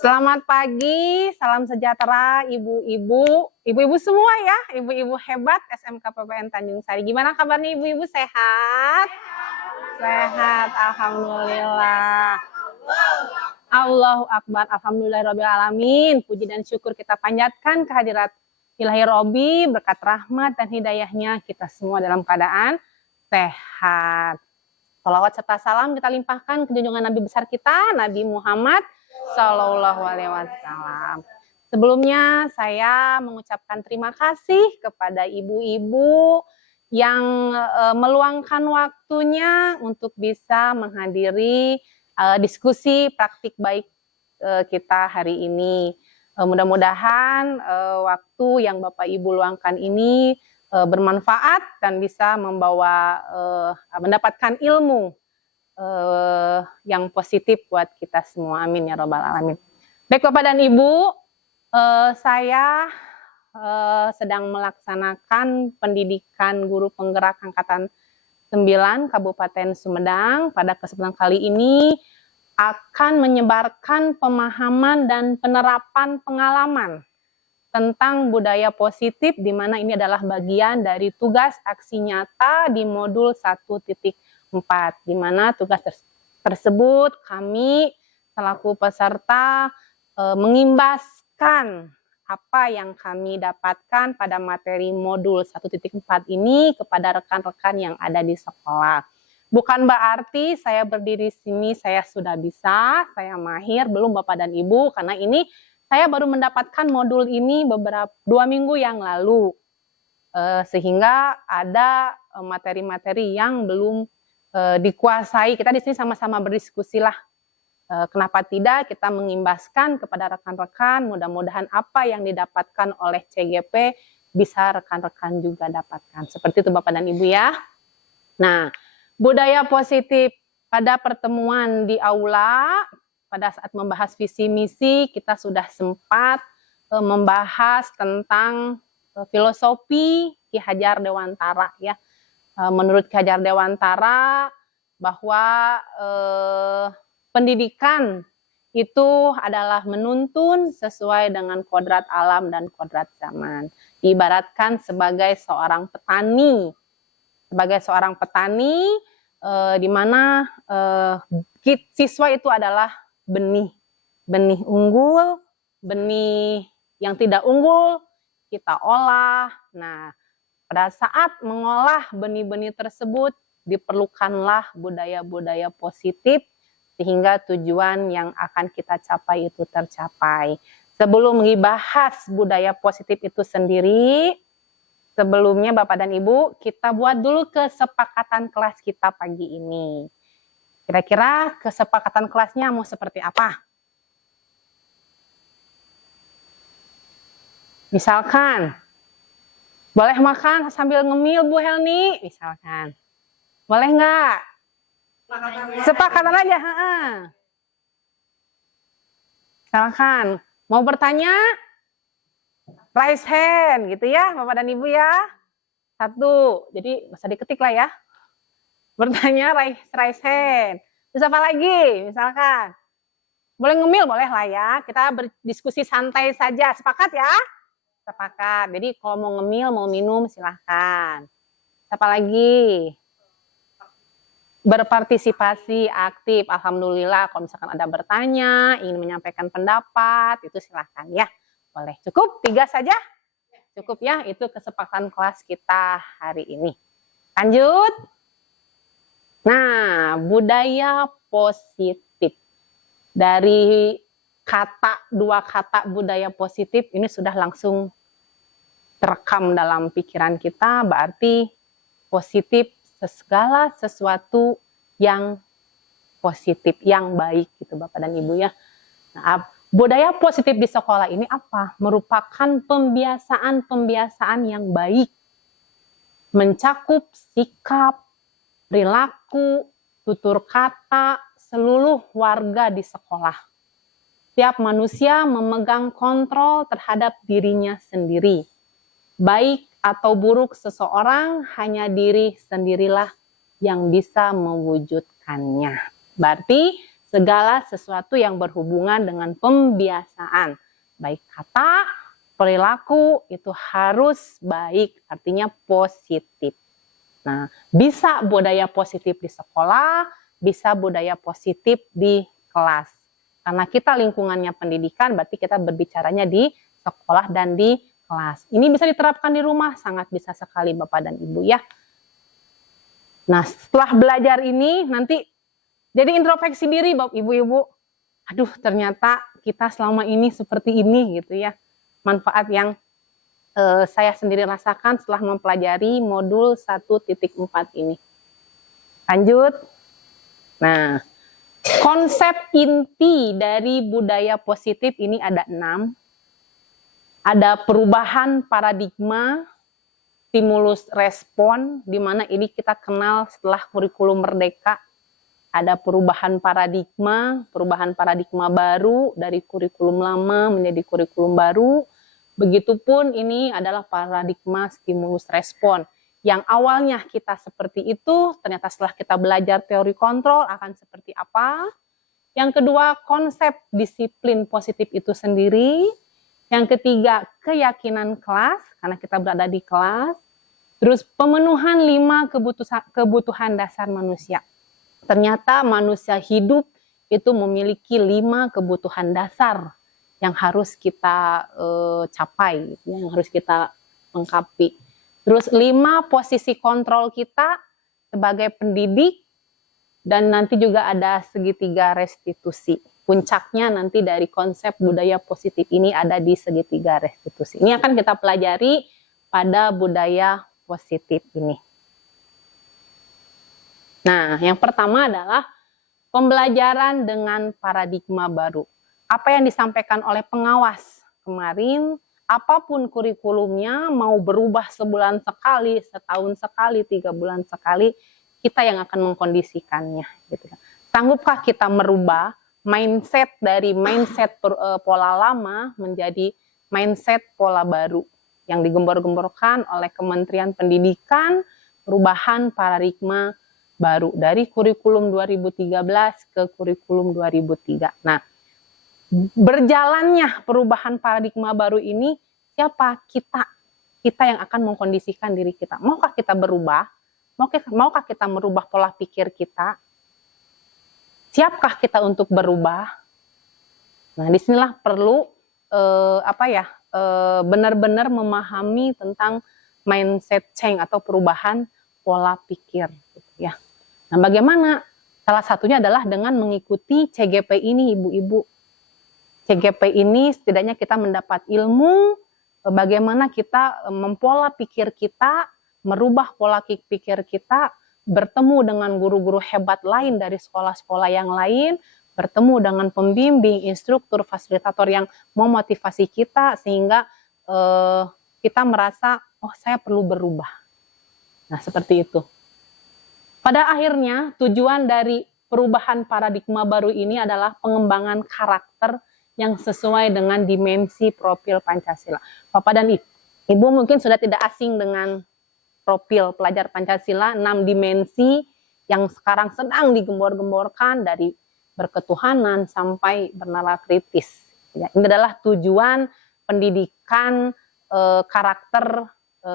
Selamat pagi, salam sejahtera ibu-ibu semua ya, ibu-ibu hebat SMK PPN Tanjung Sari. Gimana kabarnya ibu-ibu, sehat? Sehat, alhamdulillah. Allahu Akbar, alhamdulillahirabbil alamin. Puji dan syukur kita panjatkan kehadirat Ilahi Robbi, berkat rahmat dan hidayahnya kita semua dalam keadaan sehat. Salawat serta salam kita limpahkan ke junjungan Nabi besar kita, Nabi Muhammad Sallallahu Alaihi Wasallam. Sebelumnya saya mengucapkan terima kasih kepada ibu-ibu yang meluangkan waktunya untuk bisa menghadiri diskusi praktik baik kita hari ini. Mudah-mudahan waktu yang Bapak Ibu luangkan ini bermanfaat dan bisa membawa mendapatkan ilmu yang positif buat kita semua. Amin ya robbal alamin. Baik Bapak dan Ibu, saya sedang melaksanakan pendidikan guru penggerak angkatan 9 Kabupaten Sumedang. Pada kesempatan kali ini akan menyebarkan pemahaman dan penerapan pengalaman tentang budaya positif, di mana ini adalah bagian dari tugas aksi nyata di modul 1.4, di mana tugas tersebut kami selaku peserta mengimbaskan apa yang kami dapatkan pada materi modul 1.4 ini kepada rekan-rekan yang ada di sekolah. Bukan berarti saya berdiri di sini saya sudah bisa, saya mahir, belum Bapak dan Ibu, karena ini saya baru mendapatkan modul ini 2 minggu yang lalu, sehingga ada materi-materi yang belum dikuasai. Kita di sini sama-sama berdiskusi lah. Kenapa tidak kita mengimbaskan kepada rekan-rekan, mudah-mudahan apa yang didapatkan oleh CGP bisa rekan-rekan juga dapatkan. Seperti itu Bapak dan Ibu ya. Nah, budaya positif pada pertemuan di aula, pada saat membahas visi misi, kita sudah sempat membahas tentang filosofi Ki Hajar Dewantara ya. Menurut Ki Hajar Dewantara bahwa pendidikan itu adalah menuntun sesuai dengan kodrat alam dan kodrat zaman. Diibaratkan sebagai seorang petani. Sebagai seorang petani, di mana siswa itu adalah benih unggul, benih yang tidak unggul kita olah. Nah, pada saat mengolah benih-benih tersebut diperlukanlah budaya-budaya positif sehingga tujuan yang akan kita capai itu tercapai. Sebelum membahas budaya positif itu sendiri, sebelumnya Bapak dan Ibu, kita buat dulu kesepakatan kelas kita pagi ini. Kira-kira kesepakatan kelasnya mau seperti apa? Misalkan, boleh makan sambil ngemil Bu Helni, misalkan. Boleh nggak? Sepakatan aja. Misalkan, mau bertanya, raise hand gitu ya Bapak dan Ibu ya. 1, jadi masa diketik lah ya. Bertanya raise hand. Terus apa lagi? Misalkan, boleh ngemil, boleh lah ya. Kita berdiskusi santai saja. Sepakat ya? Sepakat. Jadi kalau mau ngemil, mau minum silahkan. Apa lagi? Berpartisipasi aktif. Alhamdulillah kalau misalkan ada bertanya, ingin menyampaikan pendapat, itu silahkan ya. Boleh. Cukup 3 saja? Cukup ya, itu kesepakatan kelas kita hari ini. Lanjut. Nah, budaya positif. Dari 2 kata budaya positif ini sudah langsung terekam dalam pikiran kita, berarti positif segala sesuatu yang positif, yang baik gitu Bapak dan Ibu ya. Nah, budaya positif di sekolah ini apa? Merupakan pembiasaan-pembiasaan yang baik, mencakup sikap, perilaku, tutur kata seluruh warga di sekolah. Setiap manusia memegang kontrol terhadap dirinya sendiri. Baik atau buruk seseorang, hanya diri sendirilah yang bisa mewujudkan. melakukannya. Berarti segala sesuatu yang berhubungan dengan pembiasaan, baik kata, perilaku itu harus baik, artinya positif. Nah, bisa budaya positif di sekolah, bisa budaya positif di kelas. Karena kita lingkungannya pendidikan, berarti kita berbicaranya di sekolah dan di kelas. Ini bisa diterapkan di rumah, sangat bisa sekali Bapak dan Ibu ya. Nah, setelah belajar ini nanti jadi introspeksi diri Bapak Ibu-Ibu. Aduh, ternyata kita selama ini seperti ini gitu ya. Manfaat yang saya sendiri rasakan setelah mempelajari modul 1.4 ini. Lanjut. Nah, konsep inti dari budaya positif ini ada 6. Ada perubahan paradigma, stimulus respon, di mana ini kita kenal setelah kurikulum merdeka. Ada perubahan paradigma baru dari kurikulum lama menjadi kurikulum baru. Begitupun ini adalah paradigma stimulus respon. Yang awalnya kita seperti itu, ternyata setelah kita belajar teori kontrol akan seperti apa. Yang kedua, konsep disiplin positif itu sendiri. Yang ketiga, keyakinan kelas, karena kita berada di kelas. Terus pemenuhan 5 kebutuhan dasar manusia. Ternyata manusia hidup itu memiliki 5 kebutuhan dasar yang harus kita capai, yang harus kita lengkapi. Terus 5 posisi kontrol kita sebagai pendidik, dan nanti juga ada segitiga restitusi. Puncaknya nanti dari konsep budaya positif ini ada di segitiga restitusi. Ini akan kita pelajari pada budaya positif ini. Nah, yang pertama adalah pembelajaran dengan paradigma baru. Apa yang disampaikan oleh pengawas kemarin, apapun kurikulumnya, mau berubah sebulan sekali, setahun sekali, 3 bulan sekali, kita yang akan mengkondisikannya. Gitu. Sanggupkah kita merubah mindset dari mindset pola lama menjadi mindset pola baru yang digembor-gemborkan oleh Kementerian Pendidikan, perubahan paradigma baru dari kurikulum 2013 ke kurikulum 2003. Nah, berjalannya perubahan paradigma baru ini, siapa? Kita yang akan mengkondisikan diri kita. Maukah kita berubah? Maukah kita merubah pola pikir kita? Siapkah kita untuk berubah? Nah, disinilah perlu benar-benar memahami tentang mindset change atau perubahan pola pikir, gitu ya. Nah, bagaimana? Salah satunya adalah dengan mengikuti CGP ini, Ibu-ibu. CGP ini setidaknya kita mendapat ilmu bagaimana kita mempola pikir kita, merubah pola pikir kita, bertemu dengan guru-guru hebat lain dari sekolah-sekolah yang lain, bertemu dengan pembimbing, instruktur, fasilitator yang memotivasi kita sehingga kita merasa, oh saya perlu berubah. Nah, seperti itu. Pada akhirnya, tujuan dari perubahan paradigma baru ini adalah pengembangan karakter yang sesuai dengan dimensi profil Pancasila. Bapak dan Ibu mungkin sudah tidak asing dengan profil pelajar Pancasila, 6 dimensi yang sekarang sedang digembor-gemborkan dari berketuhanan sampai bernalar kritis. Ya, ini adalah tujuan pendidikan karakter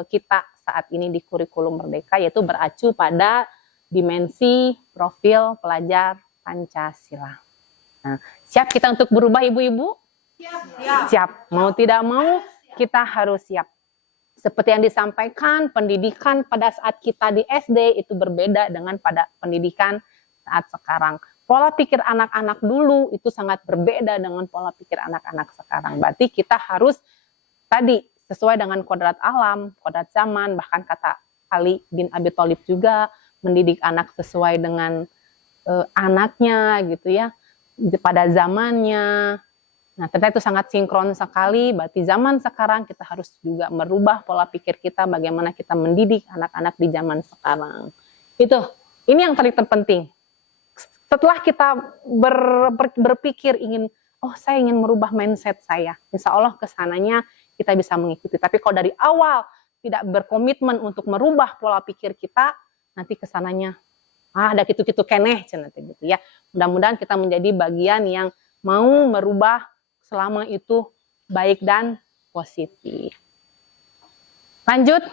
kita saat ini di kurikulum Merdeka, yaitu beracu pada dimensi profil pelajar Pancasila. Nah, siap kita untuk berubah Ibu-ibu? Siap. Mau tidak mau kita harus siap. Seperti yang disampaikan, pendidikan pada saat kita di SD itu berbeda dengan pada pendidikan saat sekarang. Pola pikir anak-anak dulu itu sangat berbeda dengan pola pikir anak-anak sekarang. Berarti kita harus tadi sesuai dengan kodrat alam, kodrat zaman, bahkan kata Ali bin Abi Thalib juga, mendidik anak sesuai dengan anaknya gitu ya, pada zamannya. Nah, ternyata itu sangat sinkron sekali, berarti zaman sekarang kita harus juga merubah pola pikir kita, bagaimana kita mendidik anak-anak di zaman sekarang. Ini yang paling terpenting. Setelah kita berpikir saya ingin merubah mindset saya, insya Allah kesananya kita bisa mengikuti. Tapi kalau dari awal tidak berkomitmen untuk merubah pola pikir kita, nanti kesananya ada gitu-gitu keneh cenah gitu ya. Mudah-mudahan kita menjadi bagian yang mau merubah selama itu baik dan positif. Lanjut.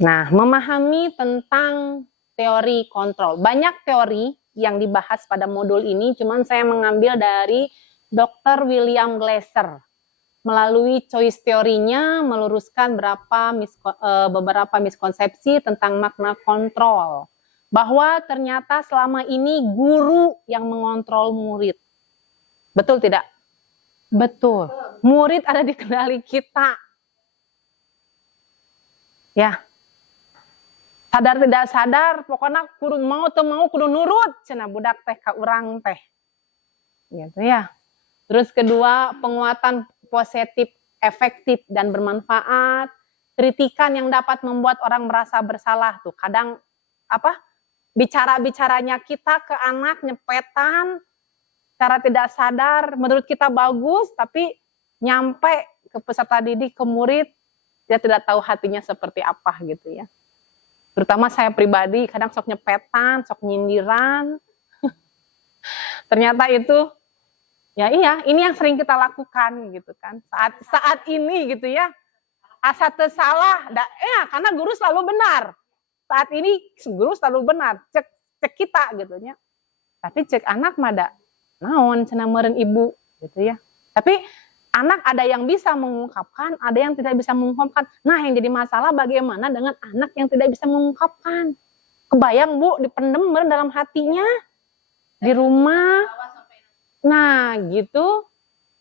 Nah, memahami tentang teori kontrol. Banyak teori yang dibahas pada modul ini, cuman saya mengambil dari Dr. William Glasser. Melalui choice teorinya meluruskan beberapa miskonsepsi tentang makna kontrol. Bahwa ternyata selama ini guru yang mengontrol murid. Betul tidak? Betul. Murid ada di kendali kita. Ya. Sadar tidak sadar, pokoknya kudu mau atau mau kudu nurut. Cenah budak teh ka urang teh. Gitu ya. Terus kedua, penguatan positif, efektif, dan bermanfaat. Kritikan yang dapat membuat orang merasa bersalah. Tuh kadang bicara-bicaranya kita ke anak nyepetan, cara tidak sadar, menurut kita bagus, tapi nyampe ke peserta didik, ke murid, dia tidak tahu hatinya seperti apa gitu ya. Terutama saya pribadi, kadang sok nyepetan, sok nyindiran. Ternyata itu, ya iya, ini yang sering kita lakukan gitu kan. Saat ini gitu ya, asa teu salah, karena guru selalu benar. Saat ini guru selalu benar, cek kita gitu ya. Tapi cek anak mah da naon cenah meureun ibu gitu ya. Tapi anak ada yang bisa mengungkapkan, ada yang tidak bisa mengungkapkan. Nah, yang jadi masalah bagaimana dengan anak yang tidak bisa mengungkapkan. Kebayang Bu, dipendem dalam hatinya di rumah. Nah, gitu.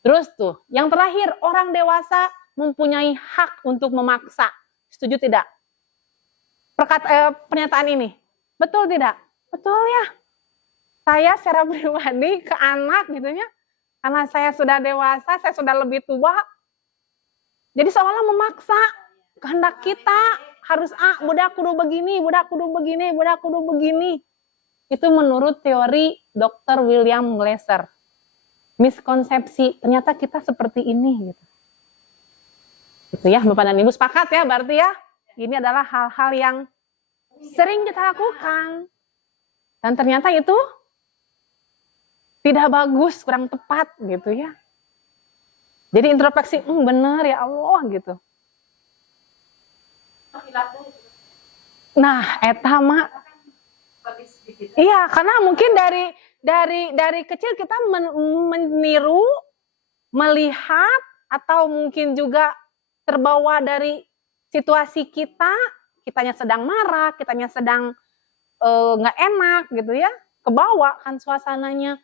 Terus tuh, yang terakhir, orang dewasa mempunyai hak untuk memaksa. Setuju tidak? Pernyataan ini. Betul tidak? Betul ya. Saya secara pribadi ke anak gitu ya. Karena saya sudah dewasa, saya sudah lebih tua. Jadi seolah memaksa kehendak kita harus budak kudu begini, budak kudu begini, budak kudu begini. Itu menurut teori Dr. William Glasser. Miskonsepsi, ternyata kita seperti ini gitu. Itu ya, Bapak dan Ibu sepakat ya berarti ya. Ini adalah hal-hal yang sering kita lakukan. Dan ternyata itu tidak bagus, kurang tepat gitu ya. Jadi introspeksi, bener ya Allah gitu. Nah, eta mah iya, karena mungkin dari kecil kita meniru, melihat, atau mungkin juga terbawa dari situasi kitanya sedang marah, kitanya sedang nggak enak gitu ya, kebawa kan suasananya.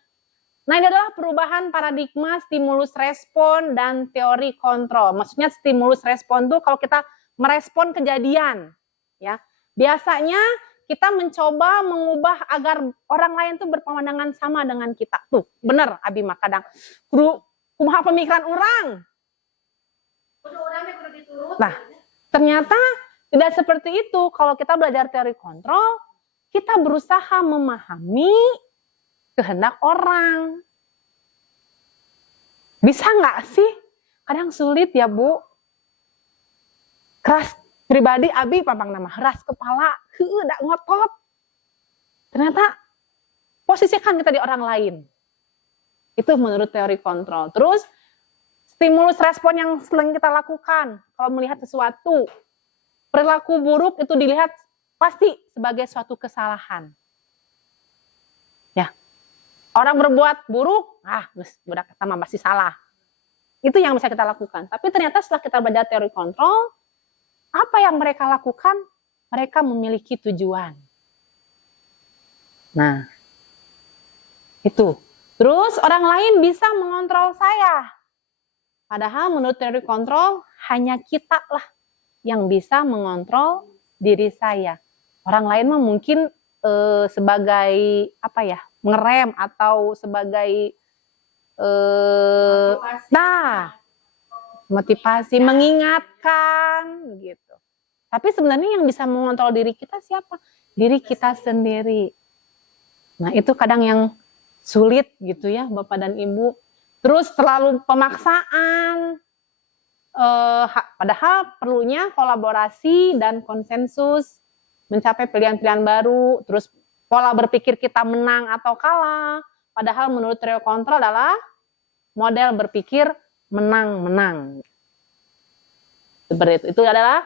Nah, ini adalah perubahan paradigma stimulus respon dan teori kontrol. Maksudnya stimulus respon itu kalau kita merespon kejadian, ya. Biasanya kita mencoba mengubah agar orang lain tuh berpemandangan sama dengan kita. Tuh, bener Abi mah kadang. Kumaha pemikiran orang. Nah, ternyata tidak seperti itu. Kalau kita belajar teori kontrol, kita berusaha memahami kehendak orang. Bisa nggak sih? Kadang sulit ya Bu. Keras pribadi Abi pampang nama keras kepala, udah ngotot. Ternyata posisikan kita di orang lain. Itu menurut teori kontrol. Terus stimulus respon yang sering kita lakukan kalau melihat sesuatu. Perilaku buruk itu dilihat pasti sebagai suatu kesalahan. Ya. Orang berbuat buruk, budak kita mah pasti salah. Itu yang bisa kita lakukan. Tapi ternyata setelah kita belajar teori kontrol, apa yang mereka lakukan? Mereka memiliki tujuan. Nah, itu. Terus orang lain bisa mengontrol saya. Padahal menurut teori kontrol, hanya kita lah yang bisa mengontrol diri saya. Orang lain mah mungkin sebagai ngerem atau sebagai motivasi, mengingatkan gitu. Tapi sebenarnya yang bisa mengontrol diri kita siapa? Diri kita sendiri. Nah, itu kadang yang sulit gitu ya, Bapak dan Ibu. Terus terlalu pemaksaan. Padahal perlunya kolaborasi dan konsensus, mencapai pilihan-pilihan baru, terus pola berpikir kita menang atau kalah. Padahal menurut teori kontrol adalah model berpikir menang-menang. Seperti itu. Itu adalah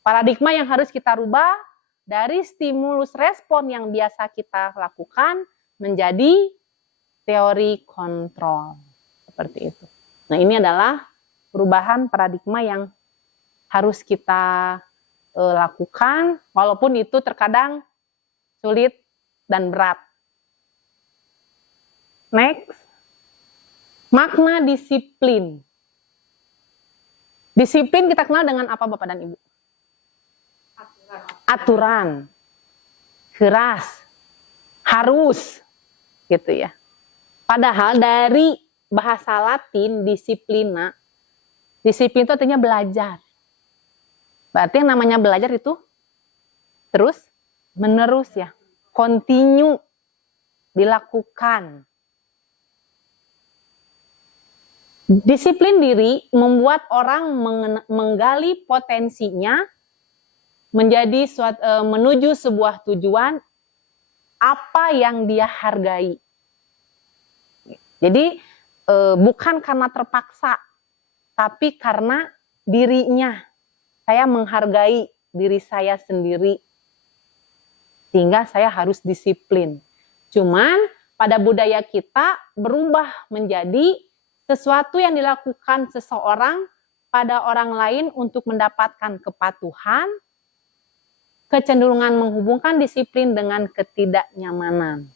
paradigma yang harus kita rubah dari stimulus respon yang biasa kita lakukan menjadi teori kontrol. Seperti itu. Nah, ini adalah perubahan paradigma yang harus kita lakukan, walaupun itu terkadang sulit dan berat. Next, makna disiplin. Disiplin kita kenal dengan apa, Bapak dan Ibu? Aturan, keras, harus, gitu ya. Padahal dari bahasa Latin disiplina, disiplin itu artinya belajar. Berarti yang namanya belajar itu terus menerus ya, continue dilakukan. Disiplin diri membuat orang menggali potensinya menjadi menuju sebuah tujuan apa yang dia hargai. Jadi bukan karena terpaksa, tapi karena dirinya. Saya menghargai diri saya sendiri, sehingga saya harus disiplin. Cuman pada budaya kita berubah menjadi sesuatu yang dilakukan seseorang pada orang lain untuk mendapatkan kepatuhan, kecenderungan menghubungkan disiplin dengan ketidaknyamanan.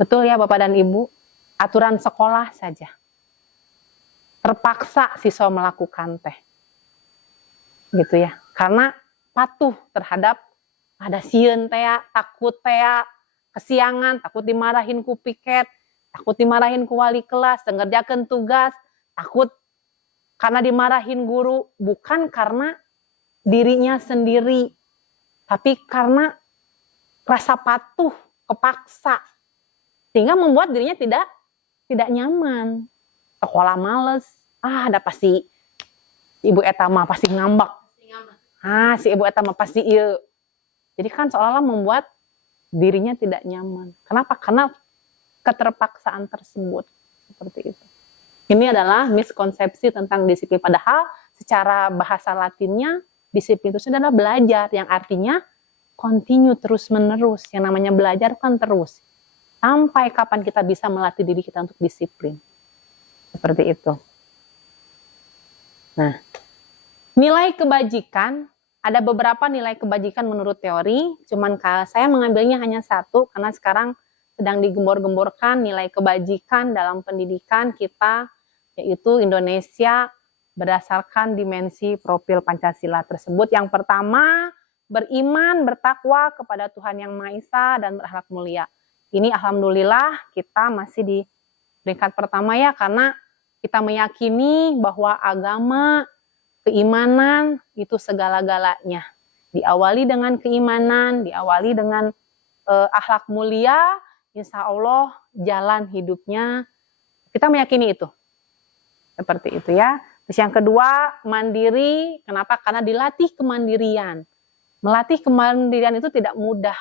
Betul ya Bapak dan Ibu? Aturan sekolah saja. Terpaksa siswa melakukan teh. Gitu ya. Karena patuh terhadap ada sieun teh, takut teh, kesiangan, takut dimarahin ku piket, takut dimarahin ku wali kelas, ngerjakeun tugas, takut karena dimarahin guru, bukan karena dirinya sendiri, tapi karena rasa patuh, kepaksa, sehingga membuat dirinya tidak nyaman. Sekolah males, ada pasti ibu eta mah pasti ngambek, si ibu eta mah pasti ieu. Jadi kan seolah-olah membuat dirinya tidak nyaman. Kenapa? Karena keterpaksaan tersebut. Seperti itu. Ini adalah miskonsepsi tentang disiplin. Padahal secara bahasa Latinnya, disiplin itu adalah belajar. Yang artinya continue, terus-menerus. Yang namanya belajar kan terus. Sampai kapan kita bisa melatih diri kita untuk disiplin. Seperti itu. Nah, nilai kebajikan, ada beberapa nilai kebajikan menurut teori, cuman saya mengambilnya hanya satu, karena sekarang sedang digembor-gemborkan nilai kebajikan dalam pendidikan kita, yaitu Indonesia berdasarkan dimensi profil Pancasila tersebut. Yang pertama, beriman, bertakwa kepada Tuhan Yang Maha Esa dan berakhlak mulia. Ini alhamdulillah kita masih di peringkat pertama ya, karena kita meyakini bahwa agama, keimanan itu segala-galanya. Diawali dengan keimanan, diawali dengan akhlak mulia, insya Allah jalan hidupnya, kita meyakini itu. Seperti itu ya. Terus yang kedua, mandiri. Kenapa? Karena dilatih kemandirian. Melatih kemandirian itu tidak mudah.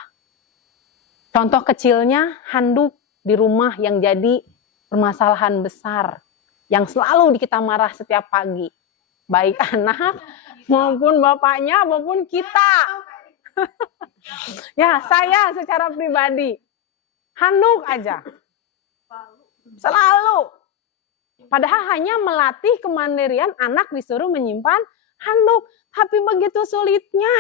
Contoh kecilnya, handuk di rumah yang jadi permasalahan besar. Yang selalu kita marah setiap pagi. Baik anak, maupun bapaknya, maupun kita. Ya, saya secara pribadi. Handuk aja. Selalu. Padahal hanya melatih kemandirian, anak disuruh menyimpan handuk. Tapi begitu sulitnya.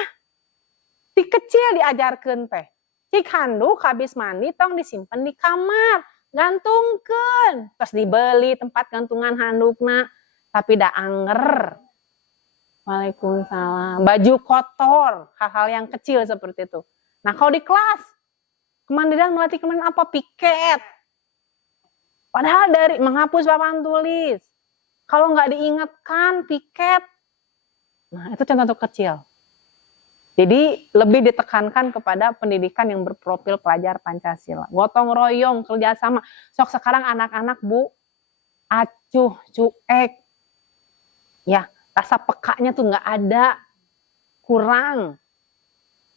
Di kecil diajarkan teh. Cik handuk habis mandi tong disimpan di kamar. Gantungkan. Terus dibeli tempat gantungan handukna. Tapi dah anger. Waalaikumsalam. Baju kotor. Hal-hal yang kecil seperti itu. Nah kalau di kelas. Kemandirian melatih kemandirian apa? Piket. Padahal dari menghapus papan tulis. Kalau nggak diingatkan, piket. Nah, itu contoh kecil. Jadi lebih ditekankan kepada pendidikan yang berprofil pelajar Pancasila. Gotong royong, kerjasama. Sok sekarang anak-anak Bu, acuh, cuek. Ya, rasa pekanya tuh nggak ada. Kurang.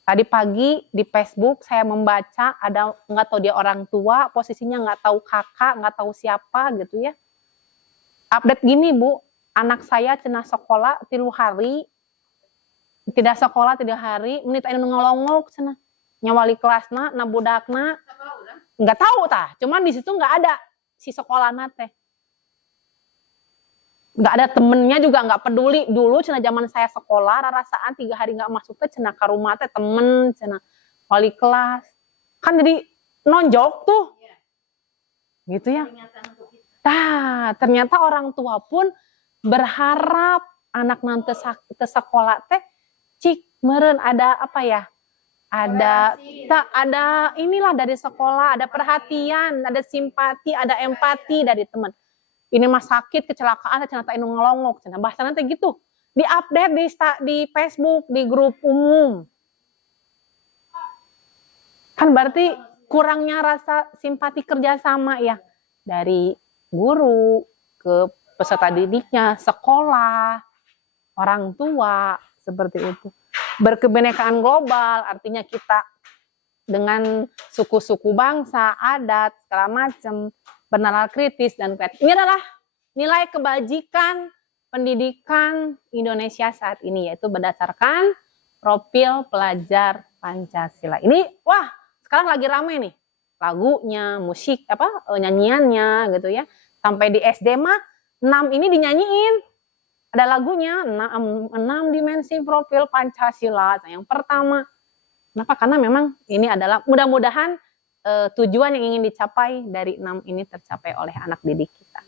Tadi pagi di Facebook saya membaca ada nggak tahu dia orang tua, posisinya nggak tahu kakak, nggak tahu siapa gitu ya. Update gini Bu, anak saya cenah sekolah 3 hari, tidak sekolah 3 hari, menit anu ngolongok cenah. Nyawali kelasna, na budakna, nggak tahu tah, cuman di situ nggak ada si sekolahna teh. Nggak ada temennya juga, nggak peduli. Dulu cenah zaman saya sekolah, rarasaan 3 hari nggak masuk teh cenah ka rumah teh temen, cenah wali kelas. Kan jadi nonjok tuh. Gitu ya. Nah, ternyata orang tua pun berharap anak nanti sekolah teh cik meren ada apa ya? Ada inilah dari sekolah, ada perhatian, ada simpati, ada empati dari teman. Ini mah sakit, kecelakaan, cenah inu ngelongok, cenah bahasana teh gitu. Di-update di Facebook, di grup umum. Kan berarti kurangnya rasa simpati kerjasama ya. Dari guru ke peserta didiknya, sekolah, orang tua, seperti itu. Berkebinekaan global, artinya kita dengan suku-suku bangsa, adat, segala macam, bernalar kritis dan kreatif. Ini adalah nilai kebajikan pendidikan Indonesia saat ini, yaitu berdasarkan profil pelajar Pancasila. Ini, wah, sekarang lagi rame nih. Lagunya, musik, nyanyiannya gitu ya. Sampai di SD mah, 6 ini dinyanyiin. Ada lagunya, 6 dimensi profil Pancasila. Nah, yang pertama, kenapa? Karena memang ini adalah mudah-mudahan tujuan yang ingin dicapai dari 6 ini tercapai oleh anak didik kita.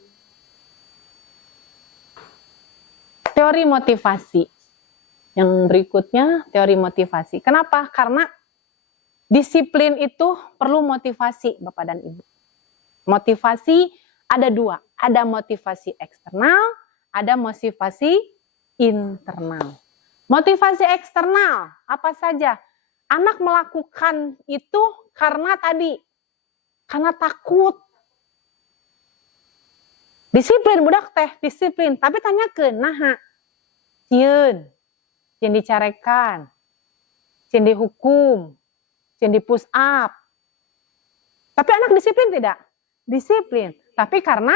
Teori motivasi. Yang berikutnya, teori motivasi. Kenapa? Karena disiplin itu perlu motivasi, Bapak dan Ibu. Motivasi ada 2. Ada motivasi eksternal, ada motivasi internal. Motivasi eksternal, apa saja? Anak melakukan itu karena takut. Disiplin budak teh, disiplin. Tapi tanyakeun, naha? Cieun, cieun dicarekan, cieun dihukum, cieun di push up. Tapi anak disiplin tidak? Disiplin. Tapi karena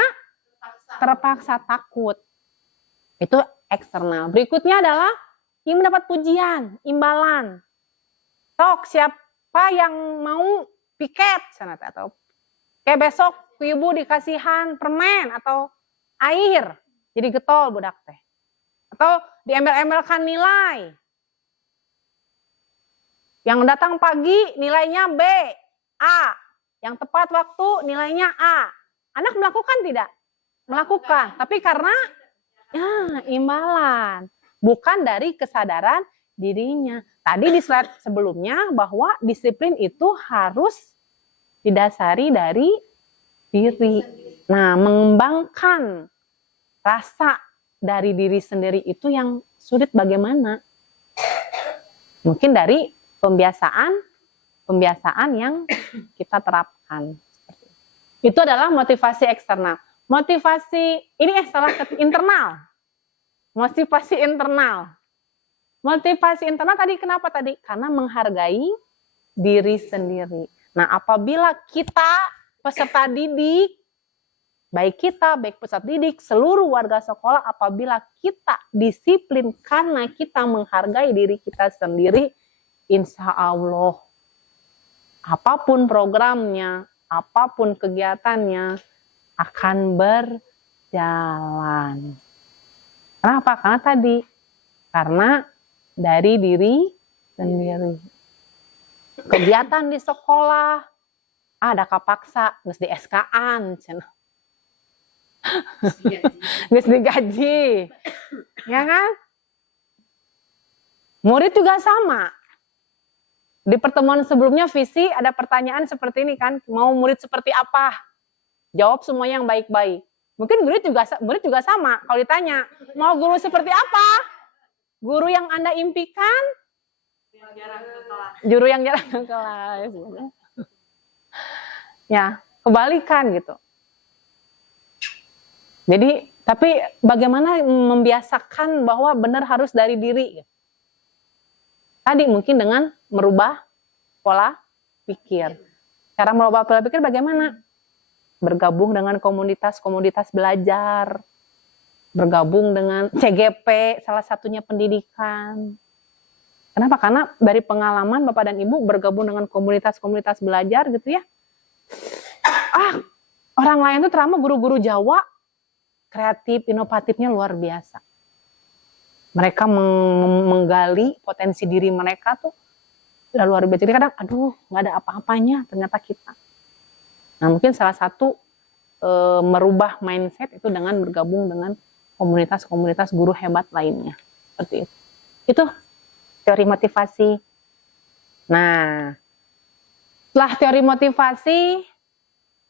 terpaksa takut. Itu eksternal. Berikutnya adalah ingin mendapat pujian, imbalan. Sok, siapa yang mau piket sana atau kayak besok ibu dikasihan permen atau air jadi getol budak teh. Atau diembel-embelkan nilai. Yang datang pagi nilainya B, A. Yang tepat waktu nilainya A. Anak melakukan tidak? Melakukan. Tapi karena imbalan. Bukan dari kesadaran dirinya. Tadi di slide sebelumnya bahwa disiplin itu harus didasari dari diri. Nah, mengembangkan rasa dari diri sendiri itu yang sulit bagaimana? Mungkin dari pembiasaan yang kita terapkan. Itu adalah motivasi eksternal. Motivasi, ini internal. Motivasi internal. Motivasi internal tadi kenapa tadi? Karena menghargai diri sendiri. Nah, apabila kita peserta didik, baik peserta didik, seluruh warga sekolah, apabila kita disiplin karena kita menghargai diri kita sendiri, insya Allah, apapun programnya, apapun kegiatannya, akan berjalan. Kenapa? Karena dari diri sendiri. Kegiatan di sekolah, ada kapaksa, geus di SK-an, geus digaji, ya kan? Murid juga sama. Di pertemuan sebelumnya visi ada pertanyaan seperti ini kan, mau murid seperti apa? Jawab semua yang baik-baik. Mungkin murid juga sama. Kalau ditanya, mau guru seperti apa? Guru yang Anda impikan? Guru yang jarang ke kelas. Ya, kebalikan gitu. Jadi, tapi bagaimana membiasakan bahwa benar harus dari diri? Tadi mungkin dengan merubah pola pikir. Cara merubah pola pikir bagaimana? Bergabung dengan komunitas-komunitas belajar, bergabung dengan CGP, salah satunya pendidikan. Kenapa? Karena dari pengalaman Bapak dan Ibu bergabung dengan komunitas-komunitas belajar gitu ya. Orang lain tuh terutama guru-guru Jawa, kreatif, inovatifnya luar biasa. Mereka menggali potensi diri mereka tuh udah luar biasa. Jadi kadang, aduh, nggak ada apa-apanya ternyata kita. Nah mungkin salah satu merubah mindset itu dengan bergabung dengan komunitas-komunitas guru hebat lainnya. Seperti itu. Itu teori motivasi. Nah, setelah teori motivasi,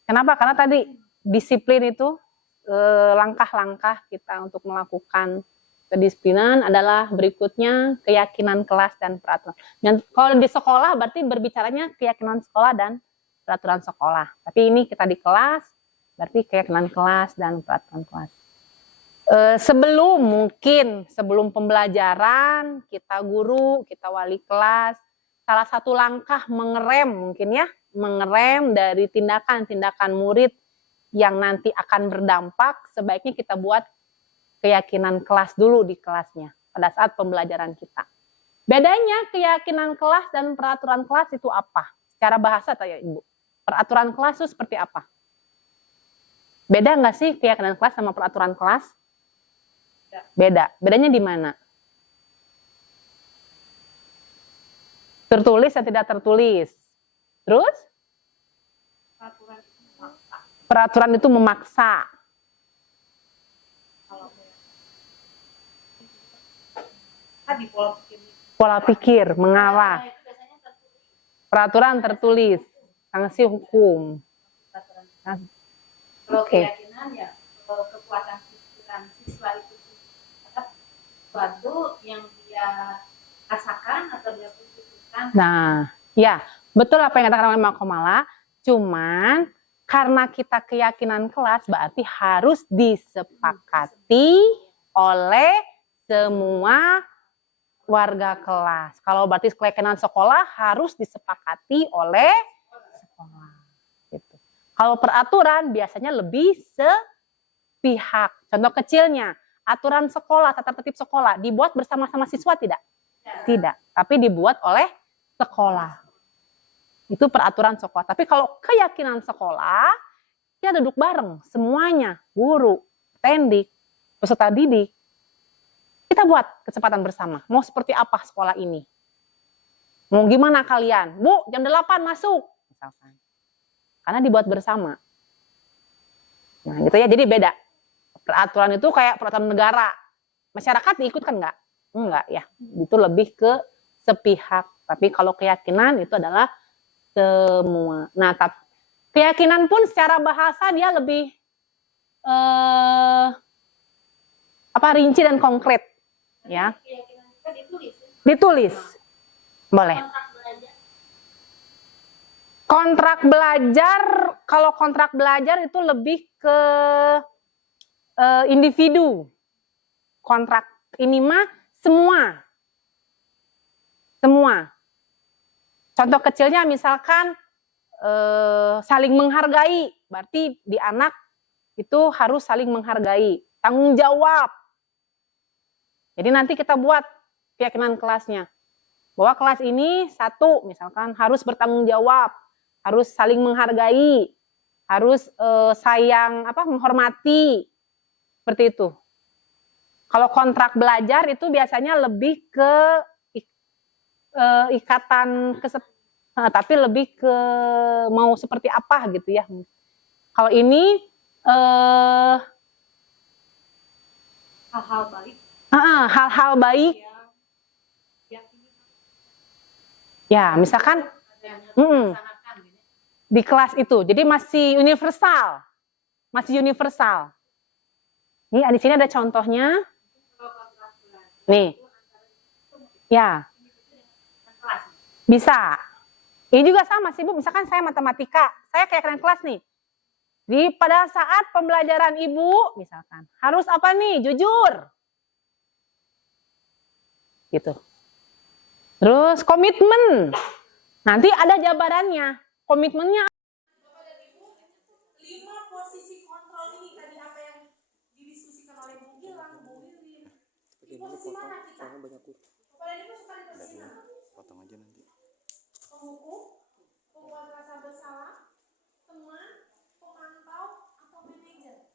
kenapa? Karena tadi disiplin itu langkah-langkah kita untuk melakukan kedisiplinan adalah berikutnya keyakinan kelas dan peraturan. Dan kalau di sekolah berarti berbicaranya keyakinan sekolah dan peraturan sekolah. Tapi ini kita di kelas berarti keyakinan kelas dan peraturan kelas. Sebelum pembelajaran, kita guru, kita wali kelas, salah satu langkah mengerem dari tindakan-tindakan murid yang nanti akan berdampak, sebaiknya kita buat keyakinan kelas dulu di kelasnya, pada saat pembelajaran kita. Bedanya keyakinan kelas dan peraturan kelas itu apa? Secara bahasa tanya Ibu, peraturan kelas itu seperti apa? Beda nggak sih keyakinan kelas sama peraturan kelas? Beda. Bedanya di mana? Tertulis atau tidak tertulis? Terus? Peraturan itu memaksa. Pola pikir, mengalah. Peraturan tertulis. Sanksi hukum. Kalau keyakinan ya kekuatan pikiran siswa itu sesuatu yang dia rasakan atau dia pikirkan. Nah, ya betul apa yang dikatakan oleh Mbak Komala. Cuman karena kita keyakinan kelas berarti harus disepakati oleh semua warga kelas. Kalau berarti keyakinan sekolah harus disepakati oleh sekolah. Gitu. Kalau peraturan biasanya lebih sepihak. Contoh kecilnya, aturan sekolah, tata tertib sekolah dibuat bersama-sama siswa tidak? Tidak, tapi dibuat oleh sekolah. Itu peraturan sekolah. Tapi kalau keyakinan sekolah, kita duduk bareng semuanya, guru, pendik, peserta didik. Kita buat kesempatan bersama. Mau seperti apa sekolah ini? Mau gimana kalian? Bu, jam 8 masuk. Misalkan. Karena dibuat bersama. Nah gitu ya, jadi beda. Peraturan itu kayak peraturan negara. Masyarakat diikutkan enggak? Enggak ya. Itu lebih ke sepihak. Tapi kalau keyakinan itu adalah semua. Nah, keyakinan pun secara bahasa dia lebih rinci dan konkret. Ya. Ditulis. Boleh. Kontrak belajar, kalau kontrak belajar itu lebih ke individu. Kontrak ini mah semua. Contoh kecilnya misalkan saling menghargai, berarti di anak itu harus saling menghargai. Tanggung jawab. Jadi nanti kita buat keyakinan kelasnya. Bahwa kelas ini satu, misalkan harus bertanggung jawab, harus saling menghargai, harus menghormati. Seperti itu. Kalau kontrak belajar itu biasanya lebih ke ikatan tapi lebih ke mau seperti apa gitu ya. Kalau ini hal-hal baik. Hal-hal baik. Ya, misalkan di kelas itu, jadi masih universal. Nih, di sini ada contohnya. Nih. Ya. Bisa. Ini juga sama sih, Bu. Misalkan saya matematika, saya keyakinan kelas nih. Pada saat pembelajaran Ibu, misalkan, harus apa nih? Jujur. Gitu. Terus komitmen. Nanti ada jabarannya. Komitmennya. Bapak dan Ibu, 5 posisi kontrol ini tadi apa yang didiskusikan oleh Bu Gilang, Bu Wiwin. Di posisi mana kita? Bapak dan Ibu suka di posisi mana? Potong aja nanti. Penghukum, pembuat rasa bersalah, teman, pemantau, atau manajer?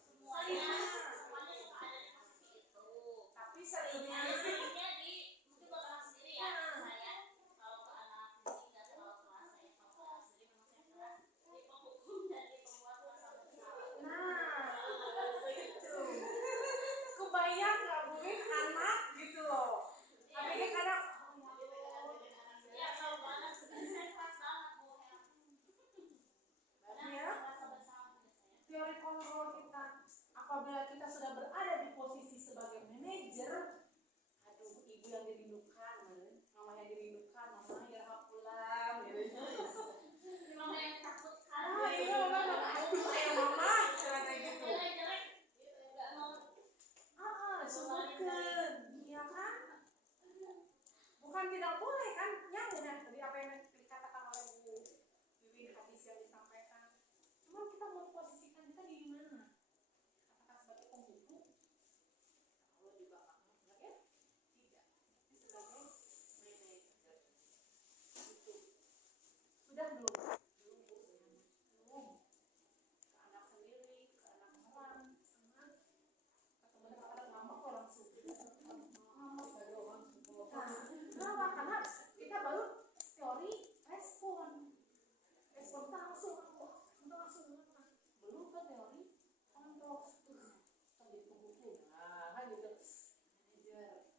Semuanya suka ada di posisi itu. Tapi seringnya mungkin buat anak sendiri ya. Saya kalau ke anak didik nggak terlalu keras, saya kalau ke anak sendiri memang saya keras di penghukum dan di pembuat rasa bersalah. Nah, itu. Kebayang nggak mungkin anak gitu loh. Tapi kan kadang ya kalau ke anak sendiri saya keras banget Bu. Ya. Teori kontrol kita apabila kita sudah berada di posisi sebagai manajer, aduh ibu yang dirindukan, mama yang dirindukan, mama ya pulang, gitu. Mama yang takutkan. Ah iya mama, kayak mama kayak gitu. Sebutkan, iya kan? Bukan tidak boleh kan? Nyambung ya tadi apa yang dikatakan oleh Bu Wiwin hadis yang disampaikan. Cuma kita mau posisikan kita di mana? Apakah sebagai penghukum? Kalau juga enggak ya? Tidak. Ini sebagai manajer. Itu. Sudah belum? Belum. Ke anak sendiri, ke anak orang, sama ketemu dengan anak mama kok langsung. Mama baru langsung. Kenapa? Karena kita baru teori respon. Respon kita langsung. Kita langsung belum ke teori kontrol. Jadi penghukum. Nah, kan gitu. Manajer.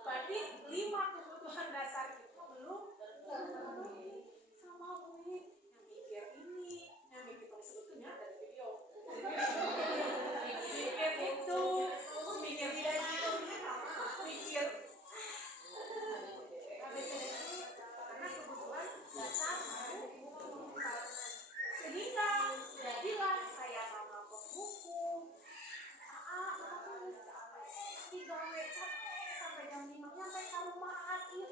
Berarti 5 kebutuhan dasar kita belum terpenuhi. Sama Umi yang mikir ini, yang mikir sebetulnya dari video. Mikir itu, mikir tidak gitu, mikir karena kebutuhan dasar sehingga jadilah saya sama penghukum. Tiga sampai jam 5 nyampe ke rumah akhir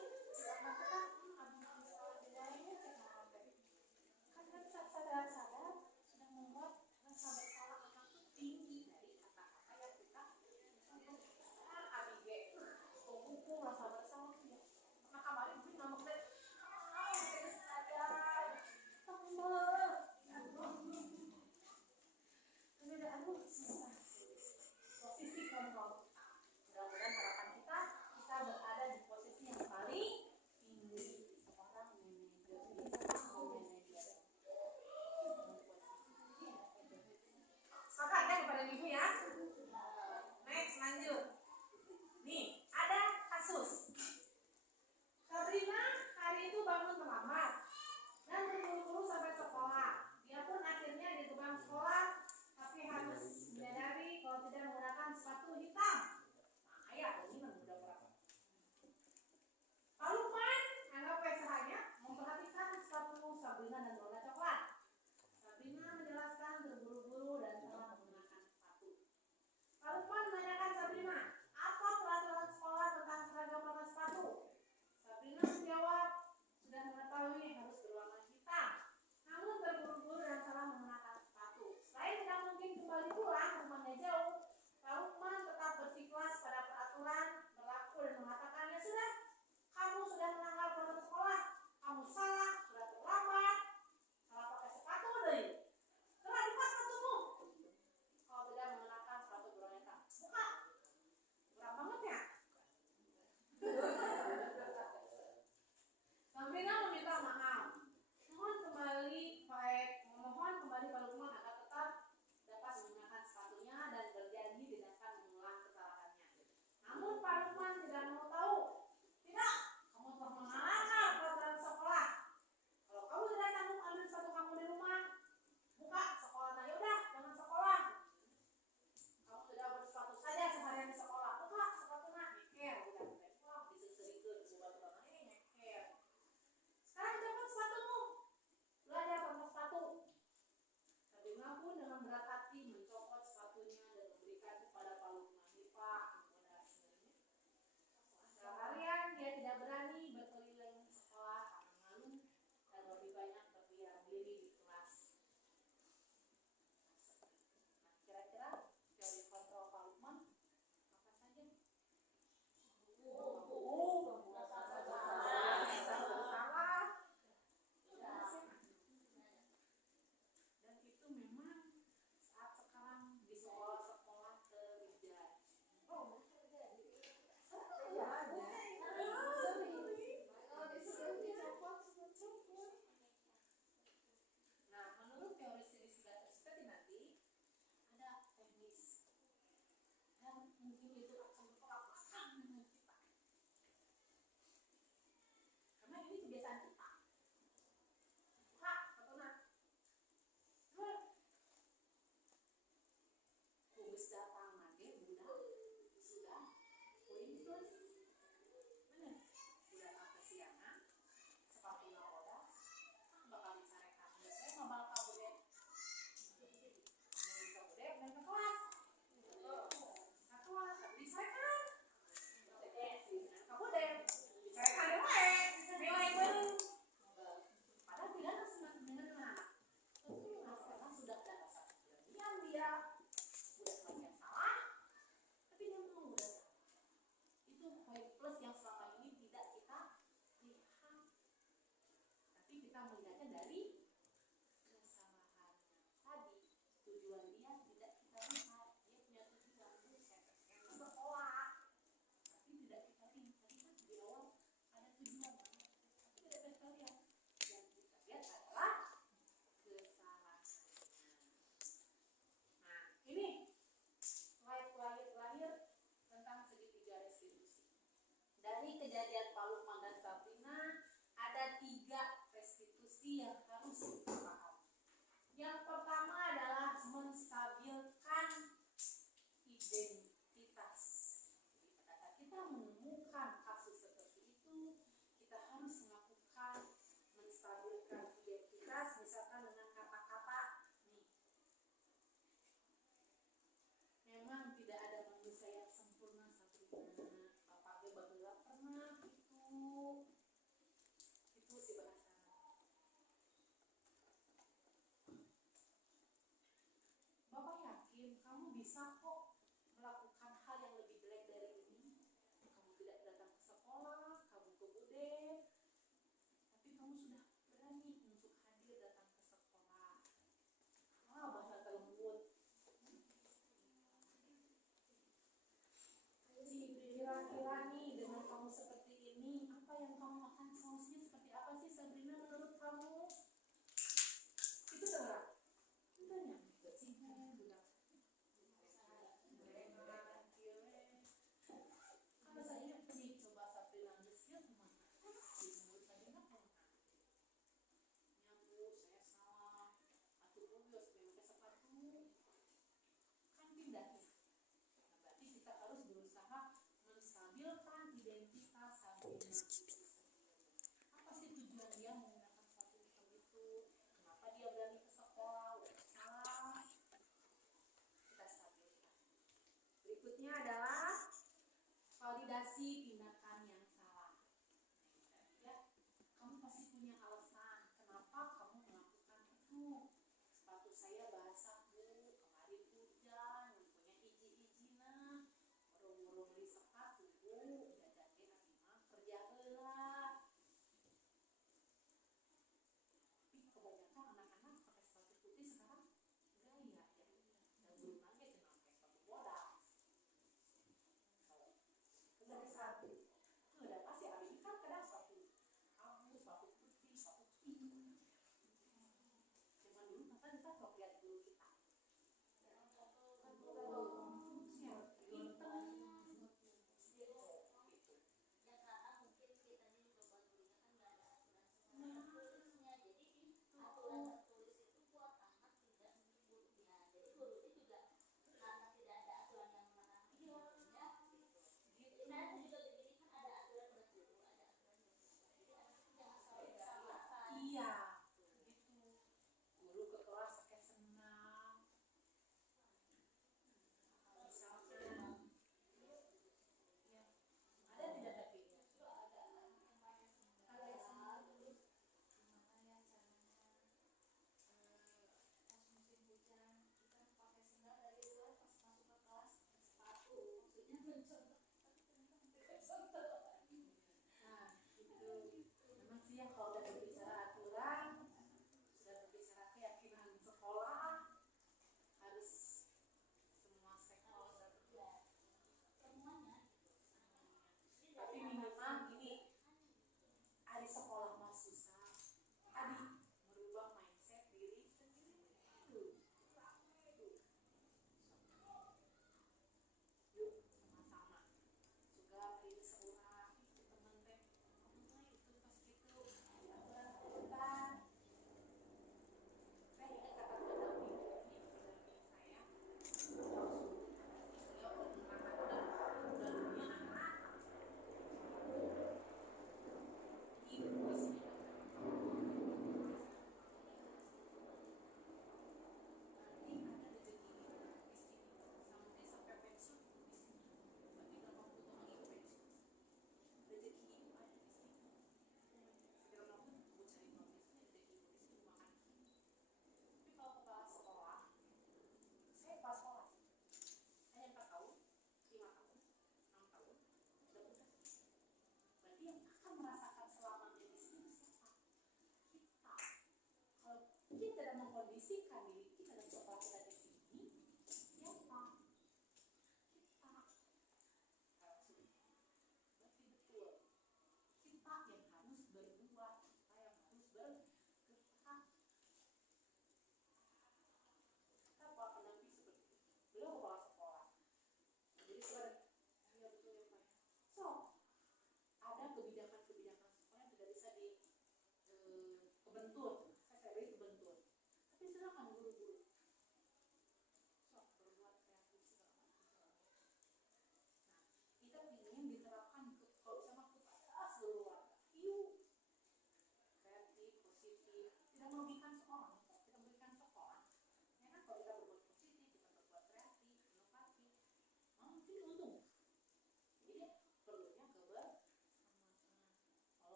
Dari kejadian Pak Lukman dan Sabrina ada 3 restitusi yang harus kita pahami. Yang pertama adalah menstabilkan identitas. Jadi pada saat kita menemukan kasus seperti itu, kita harus melakukan menstabilkan identitas, misalkan dengan kata-kata nih. Memang tidak ada manusia yang sempurna, Sabrina. Bapak baru pernah itu sih bahasanya. Bapak yakin kamu bisa kok melakukan hal yang lebih jelek dari ini. Kamu tidak datang ke sekolah, kamu ke bude, tapi kamu sudah berani untuk hadir datang ke sekolah. Bahasa terlembut. Kira-kira nih dengan kamu seperti ini, apa yang kamu akan solusinya seperti apa sih Sabrina menurut kamu? Itu seberapa? Tanya, kalau saya nih coba Sabrina gesil kemana? Menurut saya nggak pernah. Nyamuk, saya salah. Atau mobil supaya pakai sepatu. Kan pindah ya. Berarti kita harus berusaha menstabilkan identitas Sabrina. Apa sih tujuan dia menggunakan sepatu hitam itu? Kenapa dia berani ke sekolah? Udah salah. Kita stabilkan. Berikutnya adalah validasi tindakan yang salah. Ya, kamu pasti punya alasan kenapa kamu melakukan itu. Sepatu saya basah bu, kemarin hujan, mempunyai izin-izinan, murung-murung di sepatu bu, jadinya nanti mah kerja gelap. Tapi kebanyakan anak-anak pakai sepatu putih sekarang gaya ya, dan belum lagi kenapa pakai sepatu bodas. Dari satu.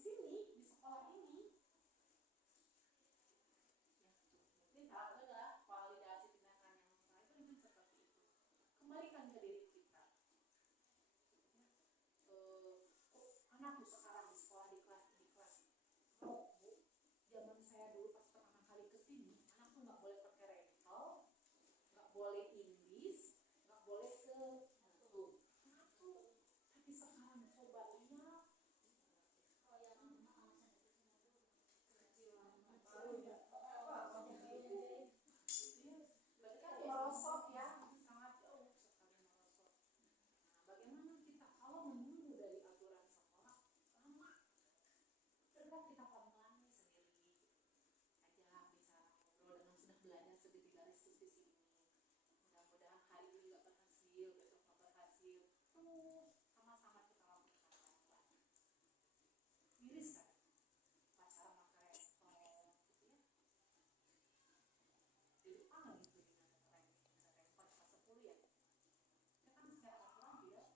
sini, di sekolah ini. Ya, mungkin salah satu adalah validasi tindakan yang salah itu mungkin seperti itu. Kembalikan ke diri kita. Anakku sekarang di sekolah di kelas. Oh, Bu, zaman saya dulu pas pertama kali kesini, anakku nggak boleh pakai rental, nggak boleh indis, nggak boleh tuh. Tapi sekarang coba lihat, berarti kan merosot ya, sangat jauh sekali merosot. Nah, bagaimana kita kalau menunggu dari aturan sekolah lama? Coba kita pelan-pelan sendiri aja bicara ngobrol dengan sudah belajar sedikit dari diskusi ini. Mudah-mudahan hari ini juga berhasil, besok juga berhasil. Terus sama-sama kita lakukan pelan-pelan. Miris kan? Pacaran pakai rental gitu ya. Di depan lagi tuh dengan rental kelas 10 ya. Ya kan secara aturan tidak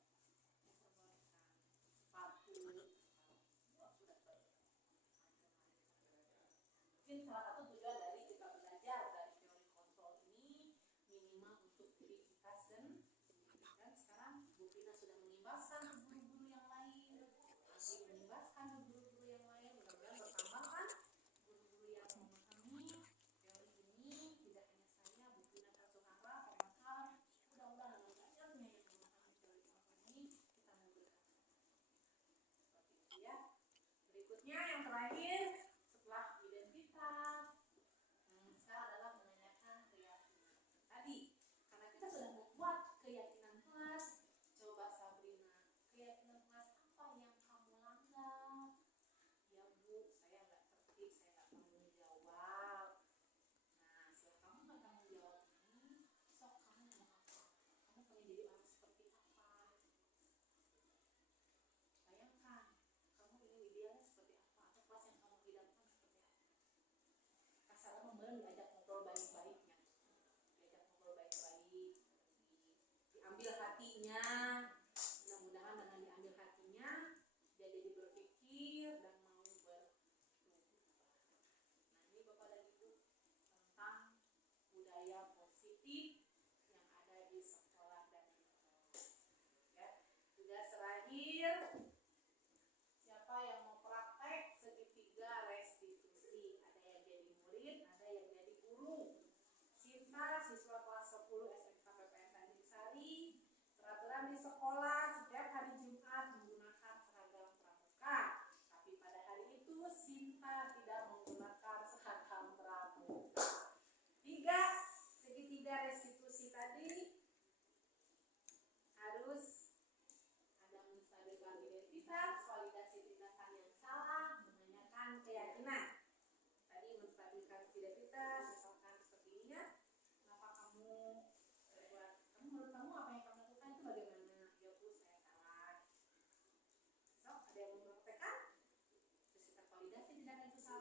diperbolehkan sepatu sudah mungkin salah satu tujuan dari kita belajar dari teori kontrol ini minimal untuk diri kita sendiri. Dan sekarang Bu Pina sudah mengimbaskan ke guru-guru yang lain, Andi mengimbaskan ke guru-guru yang lain, mudah-mudahan bertambah kan guru-guru yang memahami teori ini. Tidak hanya saya, Bu Pina Kasuhara, Pemakar, mudah-mudahan dengan banyaknya yang memahami teori kontrol ini kita memberikan seperti itu ya. Berikutnya yang terakhir setelah identitas, sekarang adalah menanyakan keyakinan. Tadi karena kita sudah membuat keyakinan kelas, coba Sabrina, keyakinan kelas apa yang kamu langgar? Ya Bu, saya nggak tertib, saya nggak tanggung jawab. Nah, setelah kamu nggak tanggung jawab ini, sok kamu mau apa? Kamu pengen jadi orang seperti apa? Bayangkan, kamu ingin idealnya seperti apa? Atau kelas yang kamu idamkan seperti apa? Kasarnya memang diajak ngobrol baik-baiknya, diajak ngobrol baik-baik, diambil hatinya. Mudah-mudahan dengan diambil hatinya dia jadi berpikir dan mau berubah. Nah, ini Bapak dan Ibu tentang budaya positif yang ada di sekolah dan di kelas. Ya, tugas terakhir, siapa yang mau praktek segitiga restitusi? Ada yang jadi murid, ada yang jadi guru. Sinta, siswa kelas 10 SMK PPN Tanjung Sari. Peraturan di sekolah setiap hari Jumat menggunakan seragam pramuka. Tapi pada hari itu Sinta tidak menggunakan seragam pramuka. 3, segitiga restitusi tadi harus ada menstabilkan identitas, validasi tindakan yang salah, menanyakan keyakinan. Tadi menstabilkan identitas, misalkan seperti ini ya. Kenapa kamu buat? Menurut kamu apa yang kamu lakukan itu bagaimana? Ya Bu, saya salah. So, ada yang mempraktekkan? Terus kita validasi tindakan itu salah.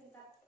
tingkat